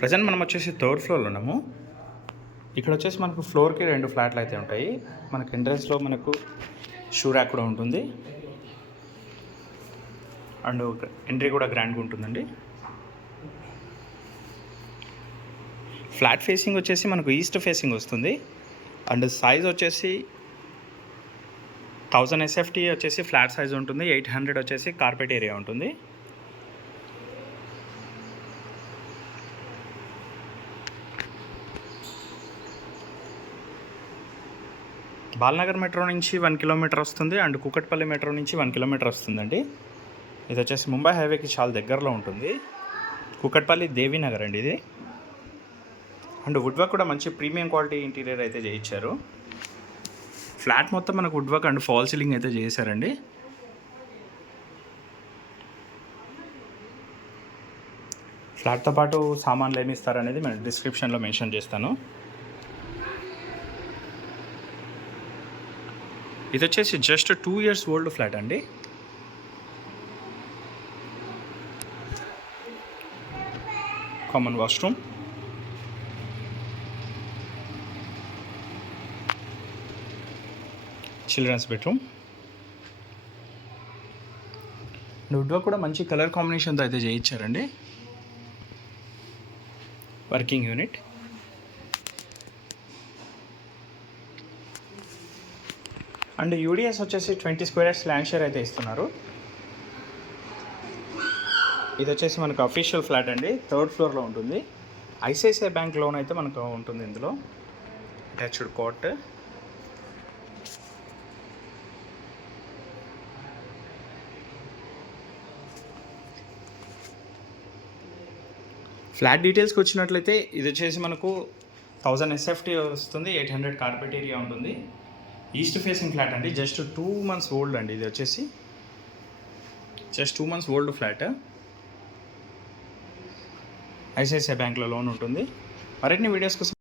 ప్రజెంట్ మనం వచ్చేసి థర్డ్ ఫ్లోర్లో ఉన్నాము. ఇక్కడ వచ్చేసి మనకు ఫ్లోర్కి 2 ఫ్లాట్లు అయితే ఉంటాయి. మనకు ఎంట్రన్స్లో మనకు షూ ర్యాక్ కూడా ఉంటుంది అండ్ ఎంట్రీ కూడా గ్రాండ్గా ఉంటుందండి. ఫ్లాట్ ఫేసింగ్ వచ్చేసి మనకు ఈస్ట్ ఫేసింగ్ వస్తుంది అండ్ సైజ్ వచ్చేసి 1000 SFT వచ్చేసి ఫ్లాట్ సైజ్ ఉంటుంది, 800 వచ్చేసి కార్పెట్ ఏరియా ఉంటుంది. బాల్నగర్ మెట్రో నుంచి 1 కిలోమీటర్ వస్తుంది అండ్ కూకట్పల్లి మెట్రో నుంచి 1 కిలోమీటర్ వస్తుందండి. ఇది వచ్చేసి ముంబై హైవేకి చాలా దగ్గరలో ఉంటుంది. కూకట్పల్లి దేవీనగర్ అండి ఇది. అండ్ వుడ్ వర్క్ కూడా మంచి ప్రీమియం క్వాలిటీ ఇంటీరియర్ అయితే చేయించారు. ఫ్లాట్ మొత్తం మనకు wood work and fall ceiling అయితే చేశారండి. ఫ్లాట్తో పాటు సామాన్లు ఏమి ఇస్తారనేది నేను డిస్క్రిప్షన్లో మెన్షన్ చేస్తాను. ఇది వచ్చేసి జస్ట్ 2 years ఓల్డ్ ఫ్లాట్ అండి. Common washroom, children's bedroom, wood work కూడా మంచి కలర్ కాంబినేషన్తో అయితే చేయించారండి. వర్కింగ్ యూనిట్, అండ్ యూడిఎస్ వచ్చేసి 20 square yards ల్యాండ్ షేర్ అయితే ఇస్తున్నారు. ఇది వచ్చేసి మనకు అఫీషియల్ ఫ్లాట్ అండి, 3rd ఫ్లోర్లో ఉంటుంది. ఐసిఐసిఐ బ్యాంక్ లోన్ అయితే మనకు ఉంటుంది ఇందులో. అటాచ్డ్ కోర్ట్, ఫ్లాట్ డీటెయిల్స్కి వచ్చినట్లయితే ఇది వచ్చేసి మనకు 1000 SFT వస్తుంది, 800 కార్పెట్ ఏరియా ఉంటుంది. ఈస్ట్ ఫేసింగ్ ఫ్లాట్ అండి, జస్ట్ 2 months ఓల్డ్ అండి. ఇది వచ్చేసి just 2 months old flat. ICICI బ్యాంక్లో లోన్ ఉంటుంది. మరిన్ని వీడియోస్ కోసం